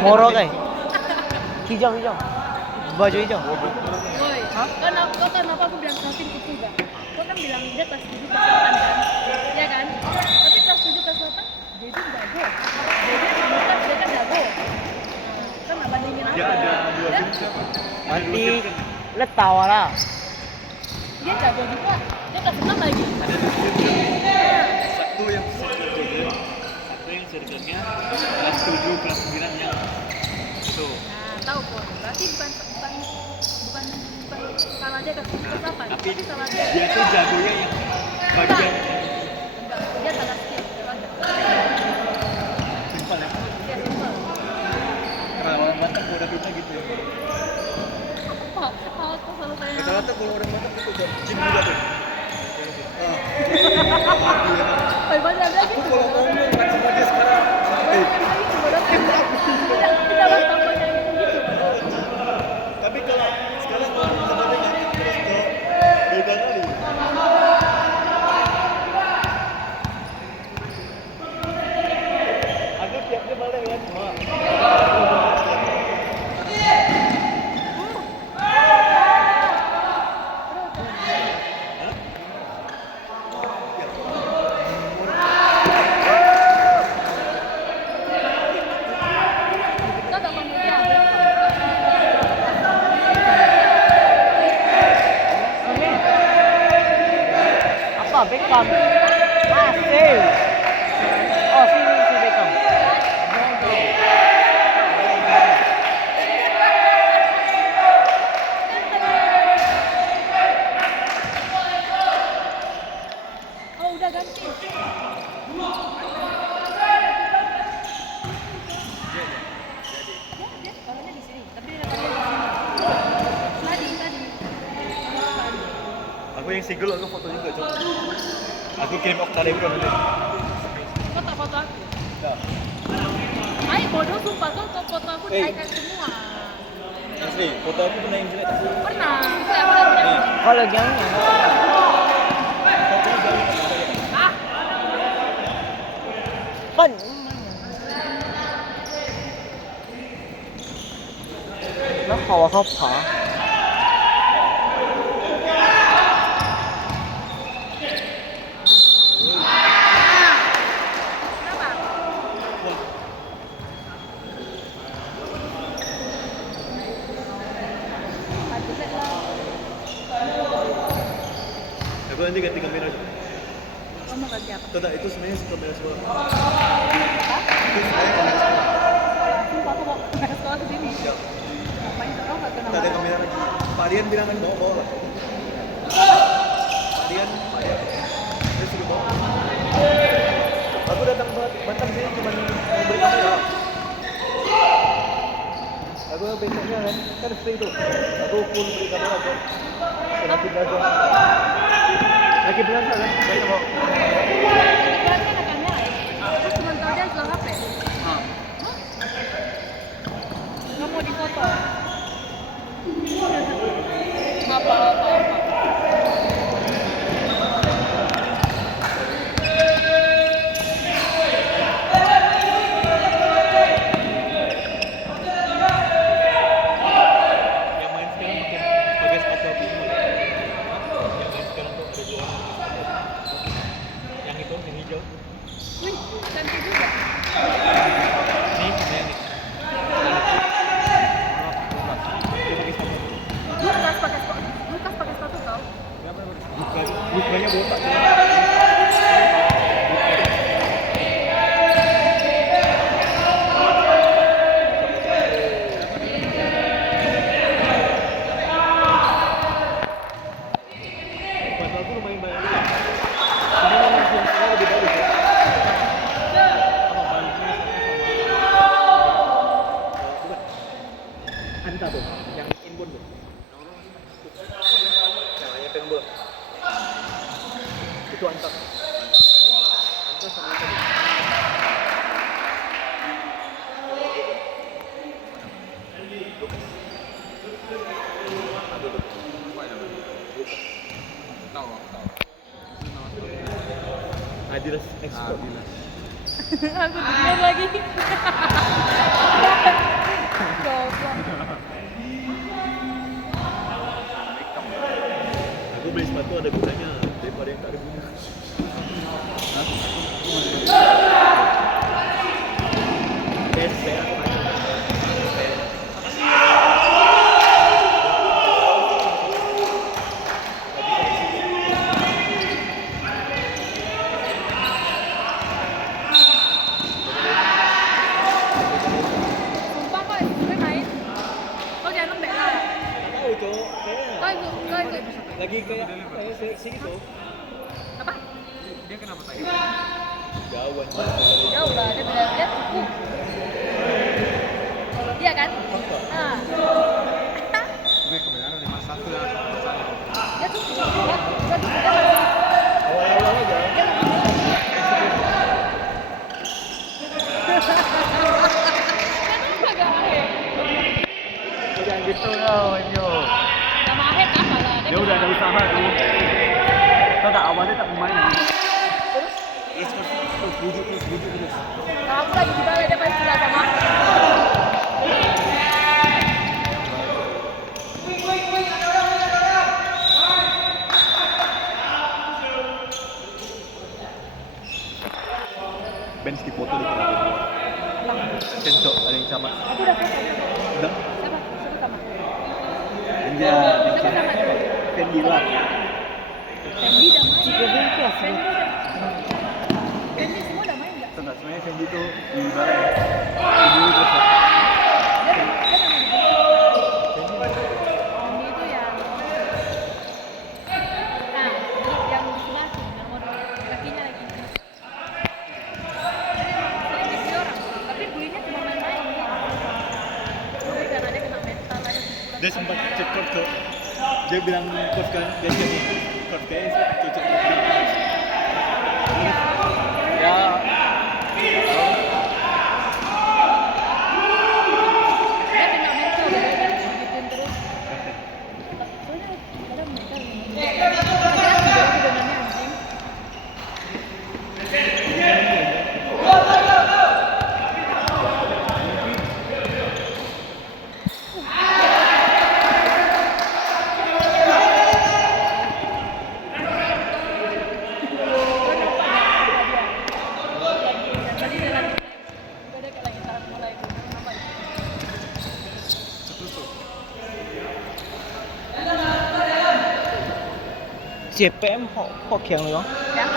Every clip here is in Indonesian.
Moro kayak hijau baju hijau. Woi, kenapa aku bilang kelas 7 enggak? Kau kan bilang dia kelas 7 kelas 8 kan? Iya kan? Tapi kelas 7 kelas 8 dia itu jago. Dia kan jago. Kan nggak bandingin apa? Dia ada dua tim. Nanti lihat tawa lah. Dia jago juga. Dia kelas 6 lagi. Ada dua tim. Satu yang circle-nya kelas 7 kelas 9 yang itu. Nah, tahu kok. Berarti bukan salah dia kelas 7 kelas 8. Tapi salah dia. dia tuh jagonya yang bagian Enggak, dia salah skill. simpel ya. Dia simple. Karena orang Batak kalau udah duitnya gitu ya. Aku selalu tanya. Rata-rata kalau orang Batak itu udah gym juga tuh. Banyak lagi. Aku kalau ngomong kan sama dia sekarang, tapi kalau sekarang sama dia nggak terus ke beda kali. Aku tiapnya balik ya cuma. Apa Beckham? Masih. Oh sini si Beckham. Oh udah ganti. Dia orangnya di sini, tapi dia di sini. Tadi. Aku yang single aku foto juga coba. Aku kirim Telegram nanti. Foto aku. Ya. Ayo bodoh sumpah tuh foto aku highlight semua. Asli, foto aku pernah yang jelek. Pernah. Aku yang Nih, Kalau gangnya. Pan. Nó khổ không hả? aku nanti ganti kamera. Oh, mau ganti apa? Tidak, itu sebenarnya kamera sekolah. Hah? Itu sebenarnya kamera sekolah. Sumpah aku mau ke sekolah ke sini. Ya. Ngapain tuh? Nggak kenal. Tak ada kamera lagi. Pak Dian bilang kan bawa lah. Pak Dian. Dia suruh bawa. Aku datang ke Batam sini cuma mau beli kamera. Aku besoknya kan free tuh. Aku full beli kamera tuh. Lagi belajar. Lagi belajar kan? Saya mau. Berarti ada kamera ya? Aku cuma tahu dia jual HP. Nggak mau difoto. Apa. Yang main sekarang pakai sepatu apa semua? Yang main sekarang tuh ada dua orang. Yang itu, yang hijau. Wih, cantik juga. Nih, sama yang ini. Dia pakai sepatu. Lukas pakai sepatu kau. Bukanya botak. Sepatu aku lumayan banyak. Cuma yang sekarang lebih bagus ya. Apa baliknya sama Anta tuh, yang inbound tuh. Yang hanya penbol. Itu Anta. Anta sama itu. Adidas Expo. Aku duluan lagi. Goblok. Aku beli sepatu ada gunanya daripada yang tak ada gunanya. Sumpah kok gue main. Kau jangan lembek lah. Tahu cowok, kayaknya Kau ikut. lagi kayak seleksi gitu. Apa? Dia kenapa tanya? Jauhan. Jauh lah, dia cukup. Iya kan? Ah. Gue kebenaran 51 lah sama saya. Dia cukup. Dia masih. Awal-awal aja. Kenapa gak Ahe? Jangan gitu lah, yo. Sama Ahe kalah lah. Dia udah ada usaha tuh. Tahu tak awalnya tak main. Terus Terus bujuk terus. kamu lagi di balai dia main bola sama aku. Bench di foto di kamar. Kencok ada yang sama. Aku udah foto. Udah. Siapa? Siapa sama? Iya, Siapa sama? Fendi lah. Fendi udah main. Tiga bungkus. Fendi udah. Fendi semua udah main nggak? Enggak, sebenarnya Fendi tuh di balai. Dulu terus. Dia memang di Fendi itu yang yang di sebelah tuh, nomor kakinya lagi. Sering dibully orang, tapi bulinya cuma main-main. Tapi karena dia kena mental ada pukulan. Dia sempat cek coach tuh. Dia bilang coach kan, dia jadi coach guys, cocok. Ya, Dia kena mental, dia gituin terus. Soalnya kadang mental. Akhirnya juga aku donannya anjing. Tadi dia lagi, udah kayak lagi tahan mulai itu. Kenapa ya? JPM kok kiang lo? Yang,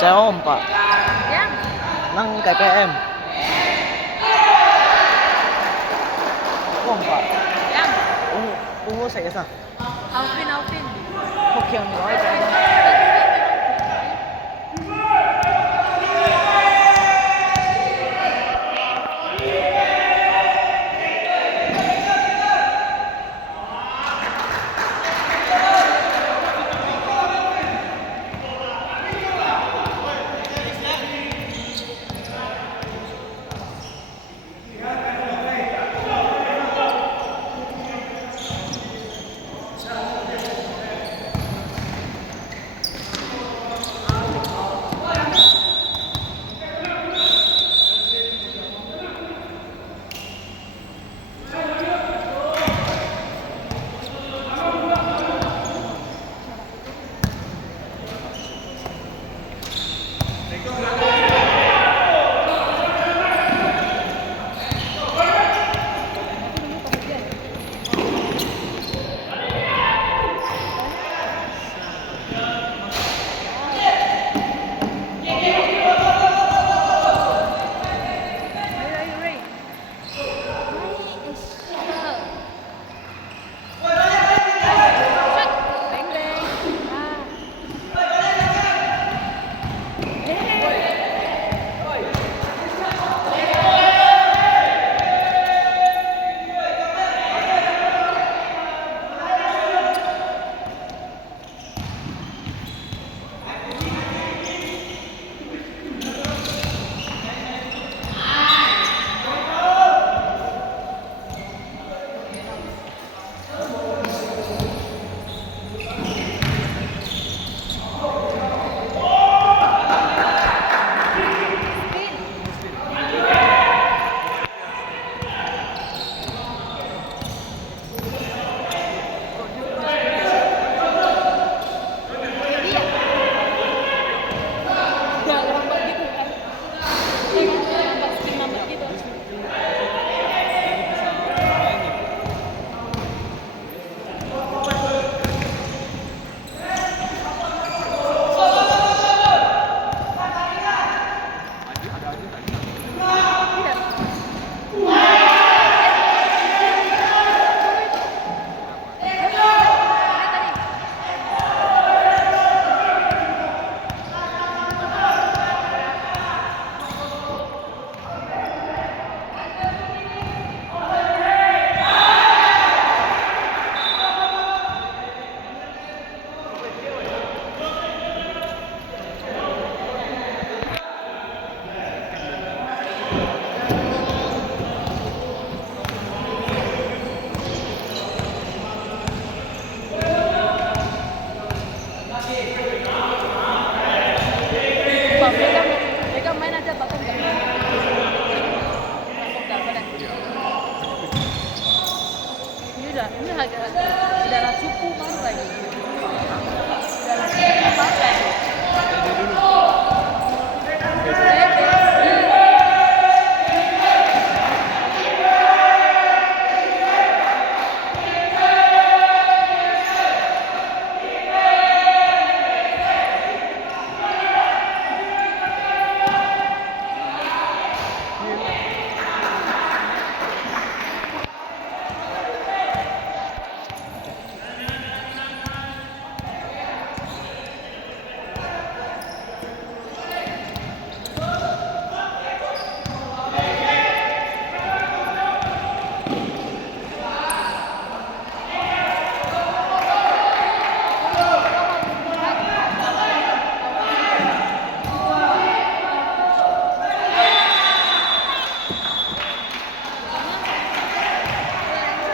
Jauh Pak. yang, Nang KPM. Kok Pak? yang. Ungu saya sah. Alvin. Kok kiang lo aja.